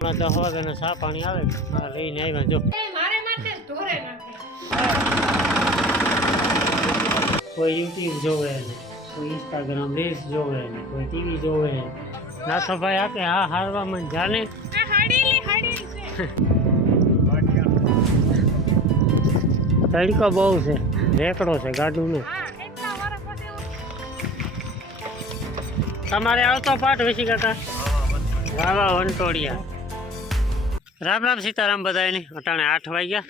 10 વાગ્યાનો ચા પાણી આવે લઈને આવ્યા જો કોઈ યુટ્યુબ જોવે કોઈ ઇન્સ્ટાગ્રામ રીલ્સ જોવે કોઈ ટીવી જોવે ના તો ભાઈ આપે હા હારવા મને જાને તડકો બહુ છે રેકડો છે ગાડું ને તમારે આવતો પાઠ વિશી કાકા વાવા વંટોળિયા રામ રામ સીતારામ બધાને અટાણે 8 વાગ્યા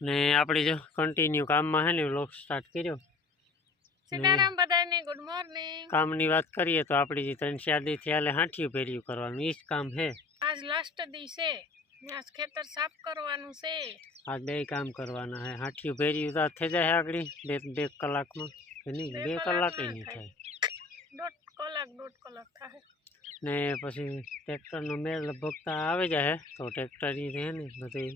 ને આપણે જો કન્ટિન્યુ કામમાં હે ને વ્લોગ સ્ટાર્ટ કર્યો સીતારામ બધાને ગુડ મોર્નિંગ કામની વાત કરીએ તો આપણી જે 3-4 દી થી હાલે હાંઠિયું ભેર્યું કરવાનું ઈ જ કામ છે આજ લાસ્ટ દી છે આજ ખેતર સાફ કરવાનું છે આ બે કામ કરવાના હે હાંઠિયું ભેર્યું તો થઈ જાય આગળ 2 કલાકમાં કે નહીં 2 કલાકે નહીં થાય 1.5 કલાક થાય ને પછી ટ્રેક્ટરનો મેળ લગભગ આવી જાય તો ટ્રેક્ટરની છે ને બધી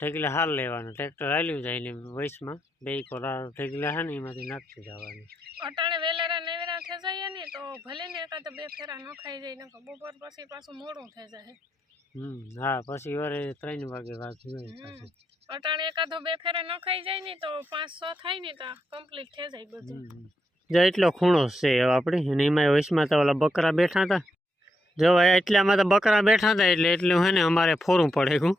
ઢગલા હાલ લેવાના ટ્રેક્ટર હાલ્યું જાય ને વૈશમાં 2 કોરા ઢગલા છે ને એમાંથી નાખતું જવાનું અટાણે વેલેરા નેવેરા થઈ જાય ને તો ભલે ને એકાદ 2 ફેરા ન ખાઈ જાય ને બપોર પછી પાછું મોડું થઈ જાય હા પછી વરે 3 વાગે વાત જોઈએ અટાણે એકાદો 2 ફેરા ન ખાઈ જાય ને તો 5-6 થાય ને તો કમ્પ્લીટ થઈ જાય બધું જો એટલો ખૂણો છે આપણે અને એમાં વૈશમાં તો ઓલા બકરા બેઠા હતા જો એટલામાં તો બકરા બેઠા હતા એટલે એટલું હે ને અમારે ફોરું પડે ગયું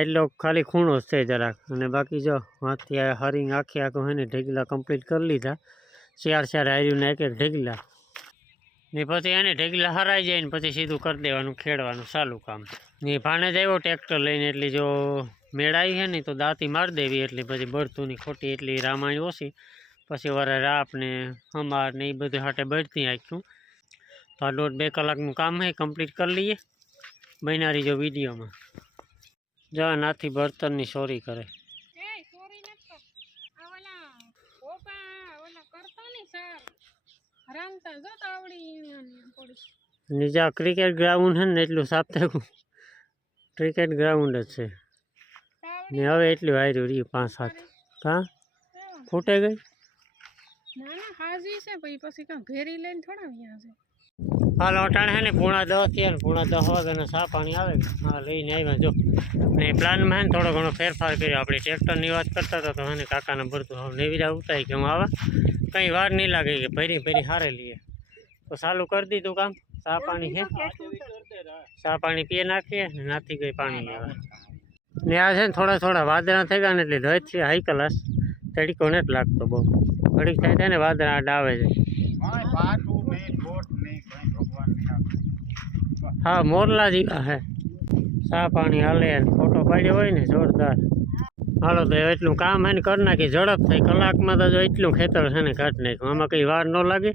એટલો ખાલી ખૂણો છે જરાક અને બાકી જો હાથથી હરિંગ આખું હે ને ઢગલા કમ્પ્લીટ કરી લીધા 4 હાર્યું ને 1 ઢગલા ને પછી એને ઢગલા હરાઈ જાય ને પછી સીધું કરી દેવાનું ખેડવાનું ચાલુ કામ ને ભાણે જ આવ્યો ટ્રેક્ટર લઈને એટલી જો મેળાઈ છે ને તો દાંતી મારી દેવી એટલી પછી બળતુંની ખોટી એટલી રામાયણ ઓછી પછી વરે રાપ ને હમાર ને એ બધું હાટે બળતી આખ્યું તો આ 1.5-2 કલાકનું કામ છે કમ્પ્લીટ કરી લઈએ બનારી જો વિડીયોમાં જો નાથી બર્તનની ચોરી કરે નીચે ક્રિકેટ ગ્રાઉન્ડ છે ને એટલું સાફ થયું ક્રિકેટ ગ્રાઉન્ડ જ છે ને હવે એટલું હાર્યું રહ્યું 5-7 હા ફૂટે ગઈ હાલ અટાણે છે ને 9:30 થયા ને 9:30 વાગ્યાનો ચા પાણી આવે હા લઈને આવ્યા જો ને પ્લાનમાં છે ને થોડો ઘણો ફેરફાર કર્યો આપણે ટ્રેક્ટરની વાત કરતા હતા તો હે ને કાકાને ભરતું હવે નેવીરા ઉતારી કે હું આવા કંઈ વાર નહીં લાગે કે ભરી હારે લઈએ તો ચાલુ કરી દીધું કામ ચા પાણી છે ચા પાણી પીએ નાખીએ ને નાથી ગઈ પાણી લેવા ને આ છે ને થોડા વાદળા થઈ ગયા ને એટલે રજ છે હાઈ ક્લાસ તડકો નથી લાગતો બહુ ઘડીક થાય ને વાદળા ડાવે છે હા મોરલા જેવા હે ચા પાણી હાલે ફોટો પાડ્યો હોય ને જોરદાર હાલો તો એટલું કામ હે ને કરી નાખી ઝડપ થઈ કલાકમાં તો જો એટલું ખેતર છે ને કાઢી નાખ્યું આમાં કંઈ વાર ન લાગે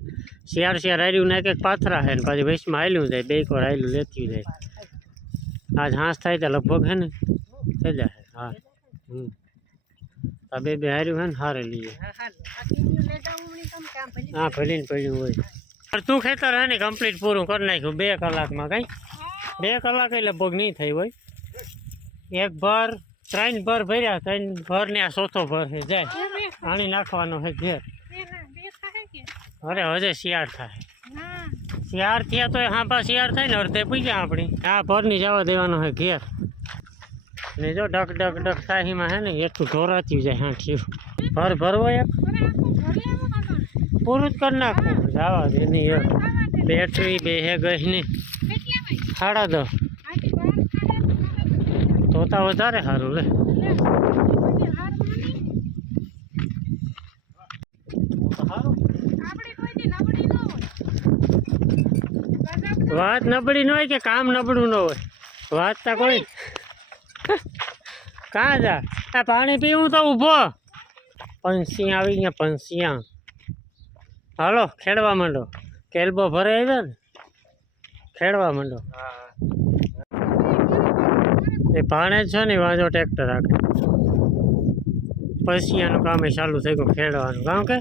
4 હાર્યું ને 1 પાથરા છે ને પછી વૈશમાં હાલ્યું જાય 2 વાર હાલ્યું લેતી જાય આજ હાંસ થાય તો લગભગ હે ને થઈ જાય હા આ 2 હાર્યું હે ને હારે લઈએ હા ભલીને પડ્યું હોય તું ખેતર હે ને કમ્પ્લીટ પૂરું કરી નાખ્યું 2 કલાકમાં કંઈ 2 કલાક લગભગ નહીં થઈ હોય 1 ભર 3 ભર ભર્યા 3 ભર ને આ 4થો ભર છે જાય આણી નાખવાનો છે ઘેર અરે હજે શિયાળ થાય શિયાળ થયા તો હા પા શિયાળ થાય ને અડધે પૂગ્યા આપણી આ ભરની જવા દેવાનો છે ઘેર ને જો ડક થાય એમાં હે ને એટલું ઢોરાતી જાય હાંઠિયું ભરવો એક પૂરું જ કરી નાખવું જવા દે નહીં બેટરી 2 હે ગઈ ને 10.5 તોતા વધારે સારું લે વાત નબળી ન હોય કે કામ નબળું ન હોય વાત તો કોઈ કાં જા આ પાણી પીવું તો ઊભો પંછી આવી ગયા પંછિયા હાલો ખેડવા માંડો કેલ્બો ભરે આવ્યા ને ખેડવા માંડો એ ભાણે જ છે ને વાંધો ટ્રેક્ટર આગળ પંછિયાનું કામ એ ચાલુ થઈ ગયું ખેડવાનું કામ કે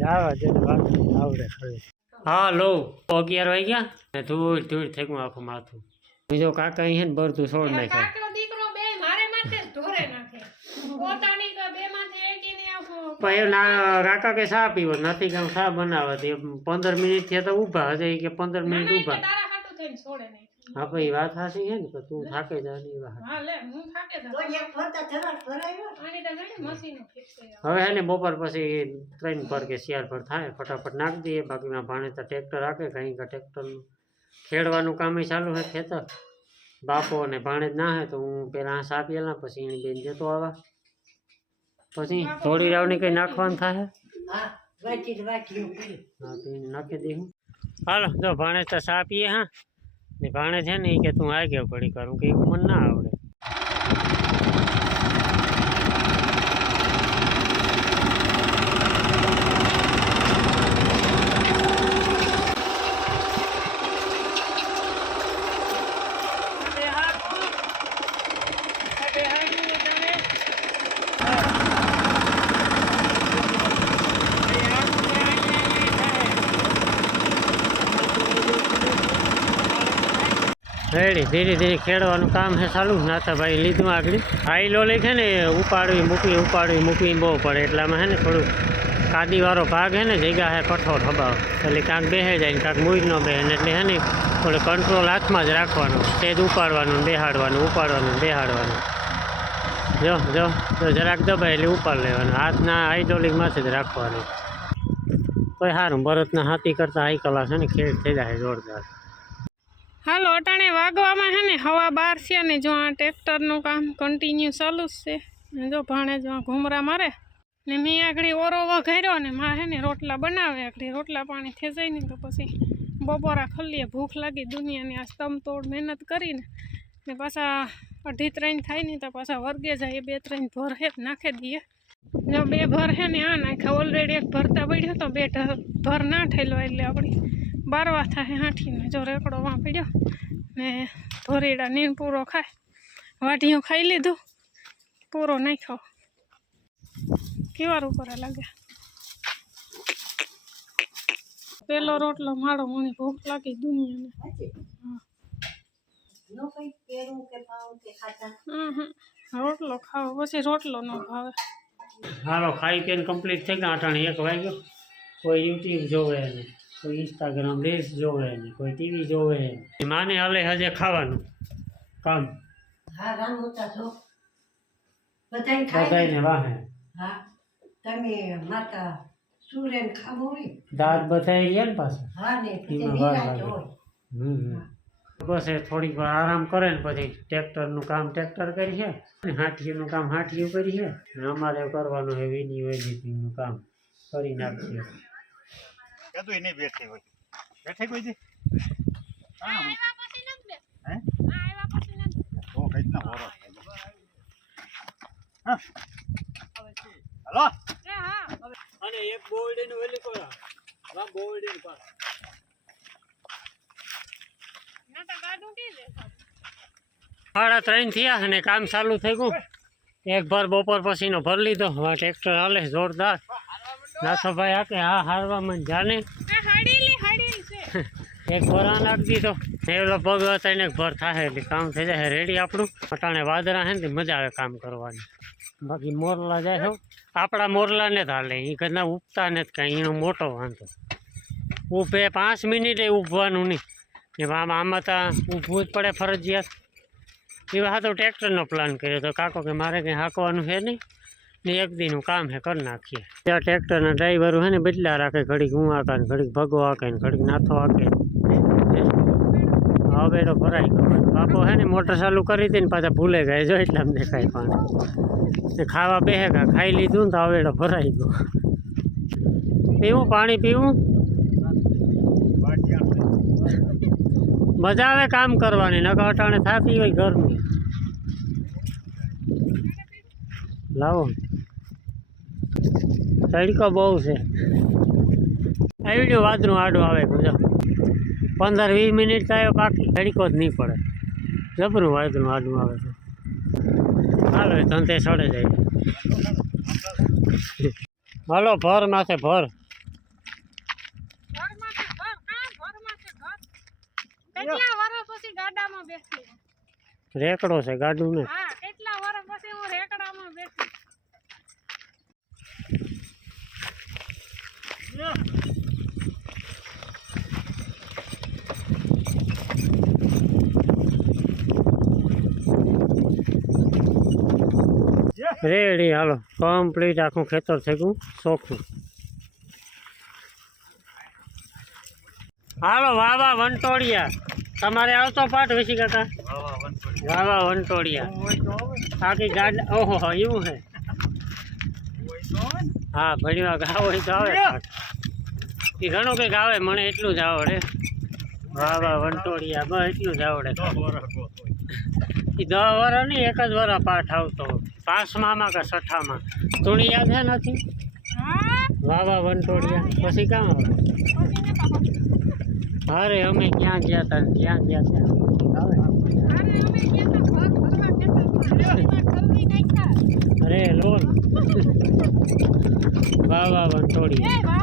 જવા દે આવડે ખાલી હા લો 11 વાગ્યા ને ધૂળ થઈ ગયું આખું માથું બીજો કાકા અહીંયા ને બરતું છોડ નાખ્યા કાકા કે ચા પીવો નથી કે ચા બનાવવા 15 મિનિટ થયા તો ઊભા હજે કે 15 મિનિટ ઊભા જોઈને છોડે નહીં. હા ભાઈ વાત સાચી છે ને કે તું થાકે જા ની વાત. હા લે હું થાકે જા. તો એક ફરતા થરાટ ભરાયો. આની તો ગણી મશીનો ફિક્સ થઈ હવે હે ને બપોર પછી 3 પર કે 4 પર થાય ફટાફટ નાખ દઈએ. બાકીમાં ભાણે તો ટ્રેક્ટર રાખે કहीं કે ટ્રેક્ટરનું ખેડવાનું કામ ચાલુ છે ખેતર. બાપો અને ભાણે જ ના હે તો હું પેલા આ સાપ એલા પછી એની બેન જતો આવા પછી થોડી રાવની કઈ નાખવાનું થાય. હા વાટી ઉભી. હા તો એને નાખી દઈ હું. હાલો જો ભાણે તો સા પીએ હા ને ભાણે છે ને ઈ કે તું આ ગયો ઘડી કરું કે એવું મને ના આવડે. રેડી ધીરે ધીરે ખેડવાનું કામ છે ચાલુ. નાથાભાઈ લીધું આગળ હાઈલો લઈ છે ને ઉપાડવી મૂકવી બહુ પડે એટલામાં છે ને થોડુંક કાદીવાળો ભાગ છે ને જગ્યા છે કઠોર હબાવ એટલે કાંક બેસે જાય ને કાંક મૂઈ ન બેસે એટલે છે ને થોડું કંટ્રોલ હાથમાં જ રાખવાનું. તેજ ઉપાડવાનું બેહાડવાનું ઉપાડવાનું બેહાડવાનું. જો જો તો જરાક દબાય એટલે ઉપાડ લેવાનું. હાથના હાઇડ્રોલિકમાંથી જ રાખવાનું. કોઈ સારું ભરતના હાથી કરતાં હાઈ કલા છે ને ખેડ થઈ જાય જોરદાર. હાલો અટાણે વાગવામાં છે ને 12:15 છે ને જો આ ટ્રેક્ટરનું કામ કન્ટિન્યુ ચાલુ જ છે ને જો ભાણે જો આ ઘૂમરા મારે ને મેં આગળ ઓરો વઘાર્યો ને માં છે ને રોટલા બનાવે આગળ રોટલા પાણી થઈ જાય ને તો પછી બપોરા ખલ્લીએ ભૂખ લાગી દુનિયાની આ તમતોડ મહેનત કરીને ને પાછા 2:30 થાય ને તો પાછા વર્ગે જાય 2-3 ભર હે નાખી દઈએ. જો 2 ભર હે ને આ નાખ્યા ઓલરેડી એક ભરતા પડ્યો તો 2 ભર ના ઠેલો એટલે આપણી 12 થાય હાંઠીને જો રેકડો વાં પડ્યો ને ધોરીડા નીણ પૂરો ખાય વાઢીઓ ખાઈ લીધું પૂરો નાખ્યો. કેવા ઉપર લાગે પેલો રોટલો મારો મને ભૂખ લાગી દુનિયાને. નો કઈ પેરું કે પાઉં કે ખાતા. રોટલો ખાવો પછી રોટલો ન ભાવે. હાલો ખાઈ પીને કમ્પ્લીટ થઈ ગયા. અટાણે 1 વાગ્યો. કોઈ યુટ્યુબ જોવે ને કોઈ ઇન્સ્ટાગ્રામ રીલ્સ જોવે ને કોઈ ટીવી જોવે ને માને હાલે હજે ખાવાનું કામ. હા રામોતા છો બધાય ખાય. બધાને વાહે હા તમે માતા સુરેન ખાવું હોય. દાંત બધાય ગયા ને પાછા. હા ને પછી એમાં વાર નિરાંત લાગે. હોય. બસ એ થોડીક વાર આરામ કરે ને પછી ટ્રેક્ટરનું કામ ટ્રેક્ટર કરીએ અને હાથીનું કામ હાથીયું કરીએ ને અમારે કરવાનું છે વિડીયો એડિટિંગનું કામ કરી નાખીએ. કદું એને બેઠે હોય બેઠે કોઈ દી આવ્યા પછી નથી બે. હે આવ્યા પછી નથી. તો કઈ ના હોરો હા હલો હા અને એક બોવડીનું વેલી કોરા વા બોવડીનું પાસ ના તો ગાડું કી લે 3:30 થયા અને કામ ચાલુ થઈ ગયું. એક ભર બપોર પછીનો ભર લીધો. હવે ટ્રેક્ટર હાલે જોરદાર. નાથોભાઈ આકે હા હારવામાં જાને હાડીલી છે. એક ભર આ નાખી દીધો. એ લગભગ 3 ભર થાય એટલે કામ થઈ જાય રેડી આપણું. અટાણે વાદળા છે ને મજા આવે કામ કરવાની. બાકી મોરલા જાય છો આપણા મોરલા ને જ હાલે એ ઘરના ઉગતા નથી કાંઈ એનો મોટો વાંધો. ઊભે 5 મિનિટે ઊભવાનું નહીં એમાં આમાં તો ઊભવું જ પડે ફરજિયાત. એવા હા તો ટ્રેક્ટરનો પ્લાન કર્યો તો કાકો કે મારે કંઈ હાંકવાનું છે નહીં ને 1 દીનું કામ છે કરી નાખીએ. ત્યાં ટ્રેક્ટરના ડ્રાઈવરો છે ને બદલા રાખે ઘડીક હું હાંકે ને ઘડીક ભગો હાંકે ને ઘડીક નાથો હાંકે. હવેડો ભરાઈ ગયો. બાપો છે ને મોટર ચાલુ કરી હતી ને પાછા ભૂલે ગયા જો એટલે અમને દેખાય પાણી ને ખાવા બેસે ગયા ખાઈ લીધું ને તો હવેડો ભરાઈ ગયો. પીવું પાણી પીવું મજા આવે કામ કરવાની. નકર અટાણે થતી હોય ગરમી. લાવો તડકો બહુ છે. આવી ગયો વાદળું આડું આવે જો 15-20 મિનિટ થાય બાકી તડકો જ નહીં પડે. જબરું વાદળું આડું આવે છે. હાલો ધંધે સડે જાય. હાલો ભર માથે ભર. કેટલા વર્ષ પછી ગાડામાં બેસી. રેકડો છે ગાડું ને. હા કેટલા વર્ષ પછી હું રેકડામાં બેસી. રેડી હાલો કમ્પ્લીટ આખું ખેતર થઈ ગયું ચોખ્ખું. હાલો વાવા વંટોળિયા તમારે આવતો પાઠ વિશી કાકા વાવા વંટોળિયા આખી ગાડ ઓહો એવું છે હા ભણવા ગાવ હોય તો આવે પાઠ એ ઘણું કંઈક આવે મને એટલું જ આવડે વાવા વંટોળિયા બસ એટલું જ આવડે એ 10 વર્ષ નહીં 1 જ વર્ષ પાઠ આવતો 5માં કે 6માં થોડી યાદ છે નથી વાવા વંટોળિયા પછી કામ આવે અરે અમે ક્યાં ગયા હતા ને ક્યાં ગયા હતા અરે લોન વાવા વંટોળિયા